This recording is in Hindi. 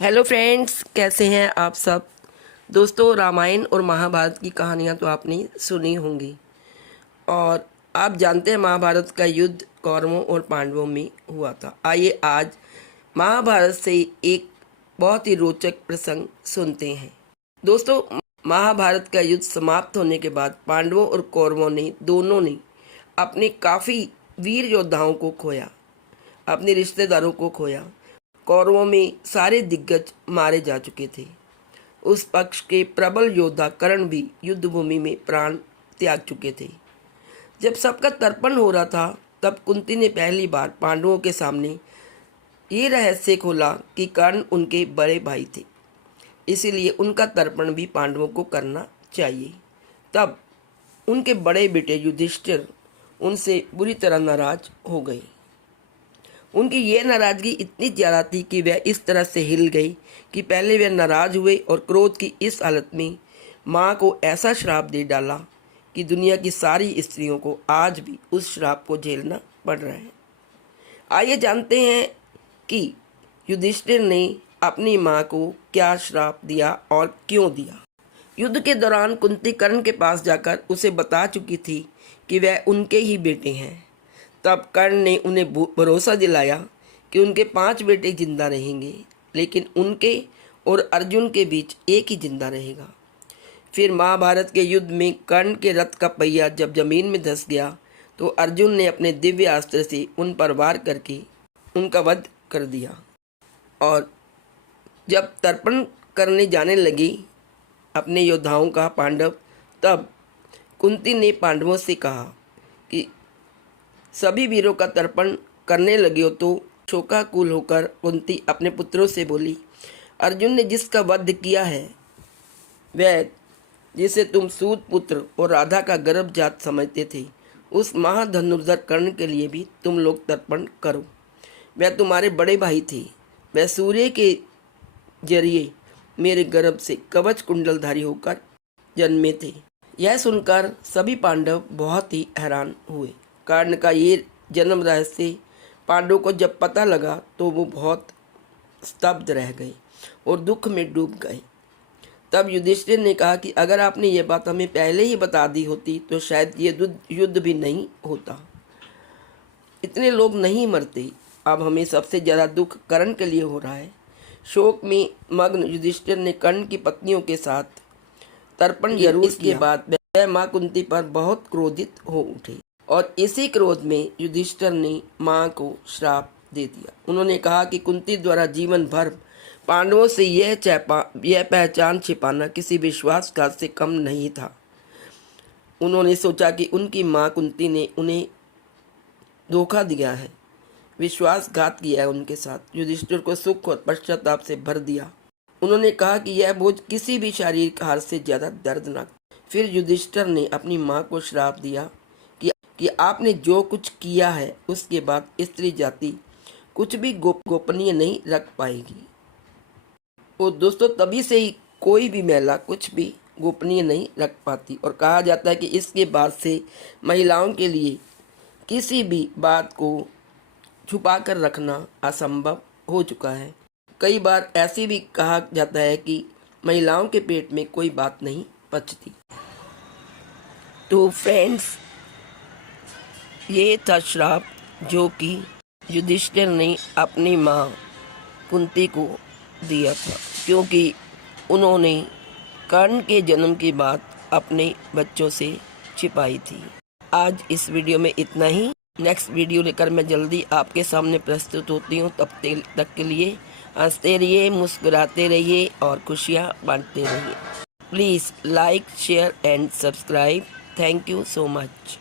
हेलो फ्रेंड्स, कैसे हैं आप सब। दोस्तों, रामायण और महाभारत की कहानियाँ तो आपने सुनी होंगी और आप जानते हैं महाभारत का युद्ध कौरवों और पांडवों में हुआ था। आइए आज महाभारत से एक बहुत ही रोचक प्रसंग सुनते हैं। दोस्तों, महाभारत का युद्ध समाप्त होने के बाद पांडवों और कौरवों ने दोनों ने अपने काफ़ी वीर योद्धाओं को खोया, अपने रिश्तेदारों को खोया। कौरवों में सारे दिग्गज मारे जा चुके थे। उस पक्ष के प्रबल योद्धा कर्ण भी युद्ध भूमि में प्राण त्याग चुके थे। जब सबका तर्पण हो रहा था, तब कुंती ने पहली बार पांडवों के सामने ये रहस्य खोला कि कर्ण उनके बड़े भाई थे, इसीलिए उनका तर्पण भी पांडवों को करना चाहिए। तब उनके बड़े बेटे युधिष्ठिर उनसे बुरी तरह नाराज हो गए। उनकी यह नाराज़गी इतनी ज़्यादा थी कि वह इस तरह से हिल गई कि पहले वे नाराज़ हुए और क्रोध की इस हालत में माँ को ऐसा श्राप दे डाला कि दुनिया की सारी स्त्रियों को आज भी उस श्राप को झेलना पड़ रहा है। आइए जानते हैं कि युधिष्ठिर ने अपनी माँ को क्या श्राप दिया और क्यों दिया। युद्ध के दौरान कुंती कर्ण के पास जाकर उसे बता चुकी थी कि वह उनके ही बेटे हैं। तब कर्ण ने उन्हें भरोसा दिलाया कि उनके 5 बेटे जिंदा रहेंगे, लेकिन उनके और अर्जुन के बीच एक ही जिंदा रहेगा। फिर महाभारत के युद्ध में कर्ण के रथ का पहिया जब जमीन में धंस गया तो अर्जुन ने अपने दिव्य अस्त्र से उन पर वार करके उनका वध कर दिया। और जब तर्पण करने जाने लगी अपने योद्धाओं का पांडव, तब कुंती ने पांडवों से कहा कि सभी वीरों का तर्पण करने लगे हो तो शोकाकुल होकर कुंती अपने पुत्रों से बोली, अर्जुन ने जिसका वध किया है, वह जिसे तुम सूत पुत्र और राधा का गर्भजात समझते थे, उस महाधनुर्धर कर्ण के लिए भी तुम लोग तर्पण करो। वह तुम्हारे बड़े भाई थे। वह सूर्य के जरिए मेरे गर्भ से कवच कुंडलधारी होकर जन्मे थे। यह सुनकर सभी पांडव बहुत ही हैरान हुए। कर्ण का ये जन्म रहस्य पांडवों को जब पता लगा तो वो बहुत स्तब्ध रह गए और दुख में डूब गए। तब युधिष्ठिर ने कहा कि अगर आपने ये बात हमें पहले ही बता दी होती तो शायद ये युद्ध भी नहीं होता, इतने लोग नहीं मरते। अब हमें सबसे ज़्यादा दुख कर्ण के लिए हो रहा है। शोक में मग्न युधिष्ठिर ने कर्ण की पत्नियों के साथ तर्पण जरूर इसके बाद वह माँ कुंती पर बहुत क्रोधित हो उठे और इसी क्रोध में युधिष्ठिर ने माँ को श्राप दे दिया। उन्होंने कहा कि कुंती द्वारा जीवन भर पांडवों से यह पहचान छिपाना किसी विश्वासघात से कम नहीं था। उन्होंने सोचा कि उनकी माँ कुंती ने उन्हें धोखा दिया है, विश्वासघात किया है उनके साथ। युधिष्ठिर को सुख और पश्चाताप से भर दिया। उन्होंने कहा कि यह बोझ किसी भी शारीरिक हार से ज़्यादा दर्दनाक। फिर युधिष्ठिर ने अपनी माँ को श्राप दिया कि आपने जो कुछ किया है उसके बाद स्त्री जाति कुछ भी गोपनीय नहीं रख पाएगी। और दोस्तों, तभी से ही कोई भी महिला कुछ भी गोपनीय नहीं रख पाती और कहा जाता है कि इसके बाद से महिलाओं के लिए किसी भी बात को छुपा कर रखना असंभव हो चुका है। कई बार ऐसे भी कहा जाता है कि महिलाओं के पेट में कोई बात नहीं पचती। तो फ्रेंड्स, ये था श्राप जो कि युधिष्ठिर ने अपनी माँ कुंती को दिया था, क्योंकि उन्होंने कर्ण के जन्म की बात अपने बच्चों से छिपाई थी। आज इस वीडियो में इतना ही। नेक्स्ट वीडियो लेकर मैं जल्दी आपके सामने प्रस्तुत होती हूँ। तब तक के लिए हंसते रहिए, मुस्कुराते रहिए और खुशियाँ बांटते रहिए। Please like, share and subscribe. Thank you so much.